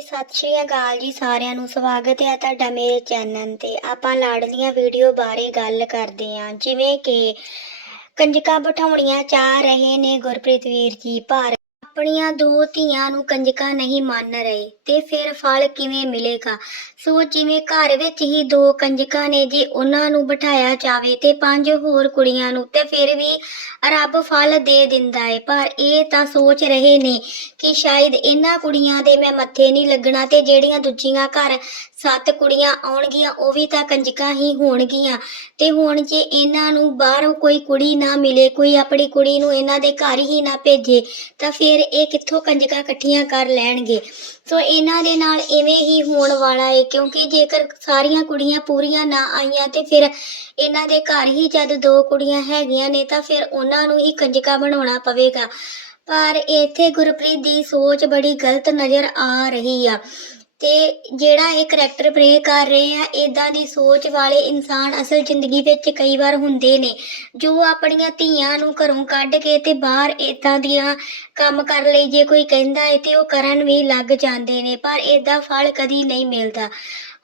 ਸਤਿ ਸ਼੍ਰੀ ਅਕਾਲ ਜੀ ਸਾਰਿਆਂ ਨੂੰ, ਸਵਾਗਤ ਹੈ ਤੁਹਾਡਾ ਮੇਰੇ ਚੈਨਲ ਤੇ। ਆਪਾਂ ਲਾਡਲੀਆਂ ਵੀਡੀਓ ਬਾਰੇ ਗੱਲ ਕਰਦੇ ਹਾਂ, ਜਿਵੇਂ ਕਿ ਕੰਜਕਾਂ ਬਿਠਾਉਣੀਆਂ ਚਾਹ ਰਹੇ ਨੇ ਗੁਰਪ੍ਰੀਤ ਵੀਰ ਜੀ, ਭਾਰਤ ਆਪਣੀਆਂ ਦੋ ਧੀਆਂ ਨੂੰ ਕੰਜਕਾਂ ਨਹੀਂ ਮੰਨ ਰਹੇ, ਤੇ ਫਿਰ ਫਲ ਕਿਵੇਂ ਮਿਲੇਗਾ? ਸੋ ਜਿਵੇਂ ਘਰ ਵਿੱਚ ਹੀ ਦੋ ਕੰਜਕਾਂ ਨੇ ਜੇ ਉਹਨਾਂ ਨੂੰ ਬਿਠਾਇਆ ਜਾਵੇ ਤੇ ਪੰਜ ਹੋਰ ਕੁੜੀਆਂ ਨੂੰ, ਤੇ ਫਿਰ ਵੀ ਰੱਬ ਫਲ ਦੇ ਦਿੰਦਾ ਹੈ ਪਰ ਇਹ ਤਾਂ ਸੋਚ ਰਹੇ ਨੇ ਕਿ ਸ਼ਾਇਦ ਇਹਨਾਂ ਕੁੜੀਆਂ ਦੇ ਮੈਂ ਮੱਥੇ ਨਹੀਂ ਲੱਗਣਾ ਤੇ ਜਿਹੜੀਆਂ ਦੂਜੀਆਂ ਘਰ ਸੱਤ ਕੁੜੀਆਂ ਆਉਣਗੀਆਂ, ਉਹ ਵੀ ਤਾਂ ਕੰਜਕਾਂ ਹੀ ਹੋਣਗੀਆਂ। ਤੇ ਹੁਣ ਜੇ ਇਹਨਾਂ ਨੂੰ ਬਾਹਰੋਂ ਕੋਈ ਕੁੜੀ ਨਾ ਮਿਲੇ, ਕੋਈ ਆਪਣੀ ਕੁੜੀ ਨੂੰ ਇਹਨਾਂ ਦੇ ਘਰ ਹੀ ਨਾ ਭੇਜੇ, ਤਾਂ ਫਿਰ ਇਹ ਕਿੱਥੋਂ ਕੰਜਕਾਂ ਇਕੱਠੀਆਂ ਕਰ ਲੈਣਗੇ? ਸੋ ਇਹਨਾਂ ਦੇ ਨਾਲ ਇਵੇਂ ਹੀ ਹੋਣ ਵਾਲਾ ਹੈ ਕਿਉਂਕਿ ਜੇਕਰ ਸਾਰੀਆਂ ਕੁੜੀਆਂ ਪੂਰੀਆਂ ਨਾ ਆਈਆਂ ਤੇ ਫਿਰ ਇਹਨਾਂ ਦੇ ਘਰ ਹੀ ਜਦ ਦੋ ਕੁੜੀਆਂ ਹੈਗੀਆਂ ਨੇ ਤਾਂ ਫਿਰ ਉਹਨਾਂ ਨੂੰ ਹੀ ਕੰਜਕਾਂ ਬਣਾਉਣਾ ਪਵੇਗਾ। ਪਰ ਇੱਥੇ ਗੁਰਪ੍ਰੀਤ ਦੀ ਸੋਚ ਬੜੀ ਗਲਤ ਨਜ਼ਰ ਆ ਰਹੀ ਆ। ਤੇ ਜਿਹੜਾ ਇਹ ਕਰੈਕਟਰ ਪ੍ਰੇ ਕਰ ਰਹੇ ਆ ਇਦਾਂ ਦੀ ਸੋਚ ਵਾਲੇ ਇਨਸਾਨ ਅਸਲ ਜ਼ਿੰਦਗੀ ਵਿੱਚ ਕਈ ਵਾਰ ਹੁੰਦੇ ਨੇ। ਜੋ ਆਪਣੀਆਂ ਧੀਆਂ ਨੂੰ ਘਰੋਂ ਕੱਢ ਕੇ ਤੇ ਬਾਹਰ ਇਦਾਂ ਦੀਆਂ ਕੰਮ ਕਰ ਲਈ, ਜੇ ਕੋਈ ਕਹਿੰਦਾ ਹੈ ਤੇ ਉਹ ਕਰਨ ਵੀ ਲੱਗ ਜਾਂਦੇ ਨੇ, ਪਰ ਇਦਾਂ ਫਲ ਕਦੀ ਨਹੀਂ ਮਿਲਦਾ।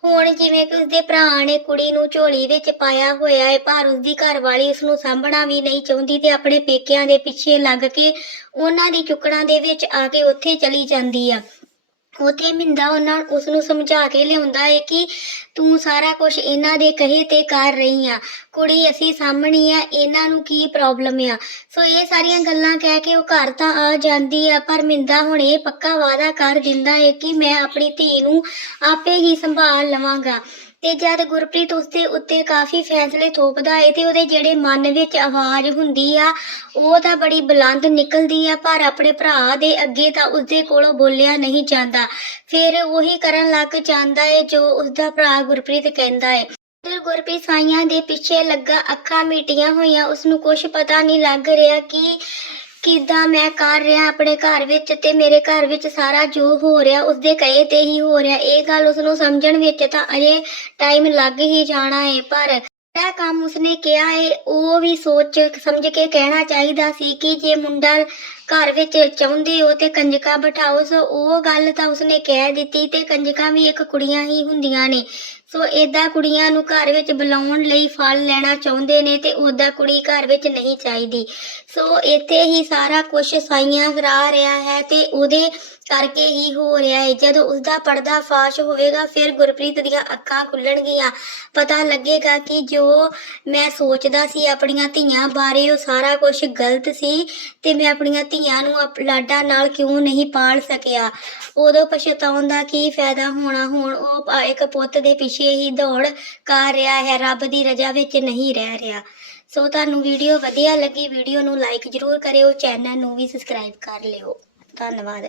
ਹੁਣ ਜਿਵੇਂ ਕਿ ਉਸਦੇ ਭਰਾ ਨੇ ਕੁੜੀ ਨੂੰ ਝੋਲੀ ਵਿੱਚ ਪਾਇਆ ਹੋਇਆ ਹੈ ਪਰ ਉਸਦੀ ਘਰਵਾਲੀ ਉਸ ਨੂੰ ਸਾਂਭਣਾ ਵੀ ਨਹੀਂ ਚਾਹੁੰਦੀ ਤੇ ਆਪਣੇ ਪੇਕਿਆਂ ਦੇ ਪਿੱਛੇ ਲੱਗ ਕੇ ਉਹਨਾਂ ਦੀ ਚੁੱਕਣਾ ਦੇ ਵਿੱਚ ਆ ਕੇ ਉੱਥੇ ਚਲੀ ਜਾਂਦੀ ਆ। ਉਥੇ ਮਿੰਦਾ ਉਹਨਾਂ ਉਸ ਨੂੰ ਸਮਝਾ ਕੇ ਲਿਆਉਂਦਾ ਹੈ ਕਿ ਤੂੰ ਸਾਰਾ ਕੁਝ ਇਹਨਾਂ ਦੇ ਕਹੇ ਤੇ ਕਰ ਰਹੀ ਆ। ਕੁੜੀ ਅਸੀਂ ਸਾਹਮਣੀ ਆ, ਇਹਨਾਂ ਨੂੰ ਕੀ ਪ੍ਰੋਬਲਮ ਆ? ਸੋ ਇਹ ਸਾਰੀਆਂ ਗੱਲਾਂ ਕਹਿ ਕੇ ਉਹ ਘਰ ਤਾਂ ਆ ਜਾਂਦੀ ਆ, ਪਰ ਮਿੰਦਾ ਹੁਣ ਇਹ ਪੱਕਾ ਵਾਅਦਾ ਕਰ ਦਿੰਦਾ ਹੈ ਕਿ ਮੈਂ ਆਪਣੀ ਧੀ ਨੂੰ ਆਪੇ ਹੀ ਸੰਭਾਲ ਲਵਾਂਗਾ। ਤੇ ਜਦ ਗੁਰਪ੍ਰੀਤ ਉਸਦੇ ਉੱਤੇ ਕਾਫੀ ਫੈਸਲੇ ਥੋਪਦਾ ਏ ਤੇ ਉਹਦੇ ਜਿਹੜੇ ਮਨ ਵਿੱਚ ਆਵਾਜ਼ ਹੁੰਦੀ ਆ, ਉਹ ਤਾਂ ਬੜੀ ਬੁਲੰਦ ਨਿਕਲਦੀ ਆ, ਪਰ ਆਪਣੇ ਭਰਾ ਦੇ ਅੱਗੇ ਤਾਂ ਉਸਦੇ ਕੋਲੋਂ ਬੋਲਿਆ ਨਹੀਂ ਜਾਂਦਾ। ਫਿਰ ਉਹੀ ਕਰਨ ਲੱਗ ਜਾਂਦਾ ਏ ਜੋ ਉਸਦਾ ਭਰਾ ਗੁਰਪ੍ਰੀਤ ਕਹਿੰਦਾ ਏ। ਫਿਰ ਗੁਰਪ੍ਰੀਤ ਸਾਈਆਂ ਦੇ ਪਿੱਛੇ ਲੱਗਾ, ਅੱਖਾਂ ਮੀਟੀਆਂ ਹੋਈਆਂ ਉਸ ਨੂੰ ਕੁਝ ਪਤਾ ਨਹੀਂ ਲੱਗ ਰਿਹਾ ਕਿ ਕਿੱਦਾਂ ਮੈਂ ਕਰ ਰਿਹਾ ਆਪਣੇ ਘਰ ਵਿੱਚ ਤੇ ਮੇਰੇ ਘਰ ਵਿੱਚ ਸਾਰਾ ਜੋ ਹੋ ਰਿਹਾ ਉਸਦੇ ਕਹੇ ਤੇ ਹੀ ਹੋ ਰਿਹਾ। ਇਹ ਗੱਲ ਉਸਨੂੰ ਸਮਝਣ ਵਿੱਚ ਤਾਂ ਅਜੇ ਟਾਈਮ ਲੱਗ ਹੀ ਜਾਣਾ ਹੈ ਪਰ ਜਿਹੜਾ ਕੰਮ ਉਸਨੇ ਕਿਹਾ ਹੈ ਉਹ ਵੀ ਸੋਚ ਸਮਝ ਕੇ ਕਹਿਣਾ ਚਾਹੀਦਾ ਸੀ ਕਿ ਜੇ ਮੁੰਡਾ ਘਰ ਵਿੱਚ ਚਾਹੁੰਦੇ ਹੋ ਤੇ ਕੰਜਕਾਂ ਬਿਠਾਓ, ਸੋ ਉਹ ਗੱਲ ਤਾਂ ਉਸਨੇ ਕਹਿ ਦਿੱਤੀ ਤੇ ਕੰਜਕਾਂ ਵੀ ਇੱਕ ਕੁੜੀਆਂ ਹੀ ਹੁੰਦੀਆਂ ਨੇ। ਸੋ ਏਦਾਂ ਕੁੜੀਆਂ ਨੂੰ ਘਰ ਵਿੱਚ ਬੁਲਾਉਣ ਲਈ ਫਲ ਲੈਣਾ ਚਾਹੁੰਦੇ ਨੇ ਤੇ ਉਹਦਾ ਕੁੜੀ ਘਰ ਵਿੱਚ ਨਹੀਂ ਚਾਹੀਦੀ। ਸੋ ਇੱਥੇ ਹੀ ਸਾਰਾ ਕੁਝ ਸਾਈਆਂ ਕਰਾ ਰਿਹਾ ਹੈ ਤੇ ਉਹਦੇ ਕਰਕੇ ਹੀ ਹੋ ਰਿਹਾ ਹੈ ਜਦੋਂ ਉਸਦਾ ਪਰਦਾ ਫਾਸ਼ ਹੋਵੇਗਾ, ਫਿਰ ਗੁਰਪ੍ਰੀਤ ਦੀਆਂ ਅੱਖਾਂ ਖੁੱਲਣਗੀਆਂ। ਪਤਾ ਲੱਗੇਗਾ ਕਿ ਜੋ ਮੈਂ ਸੋਚਦਾ ਸੀ ਆਪਣੀਆਂ ਧੀਆਂ ਬਾਰੇ, ਉਹ ਸਾਰਾ ਕੁਝ ਗਲਤ ਸੀ ਤੇ ਮੈਂ ਆਪਣੀਆਂ ਧੀਆਂ ਨੂੰ ਆਪ- ਲਾਡਾਂ ਨਾਲ ਕਿਉਂ ਨਹੀਂ ਪਾਲ ਸਕਿਆ? ਉਦੋਂ ਪਛਤਾਉਣ ਦਾ ਕੀ ਫਾਇਦਾ ਹੋਣਾ? ਹੁਣ ਉਹ ਇੱਕ ਪੁੱਤ ਦੇ ਪਿੱਛੇ ਹੀ ਦੌੜ ਕਰ ਰਿਹਾ ਹੈ, ਰੱਬ ਦੀ ਰਜ਼ਾ ਵਿੱਚ ਨਹੀਂ ਰਹਿ ਰਿਹਾ। ਸੋ ਤੁਹਾਨੂੰ ਵੀਡੀਓ ਵਧੀਆ ਲੱਗੀ, ਵੀਡੀਓ ਨੂੰ ਲਾਈਕ ਜ਼ਰੂਰ ਕਰਿਓ, ਚੈਨਲ ਨੂੰ ਵੀ ਸਬਸਕ੍ਰਾਈਬ ਕਰ ਲਿਓ। ਧੰਨਵਾਦ।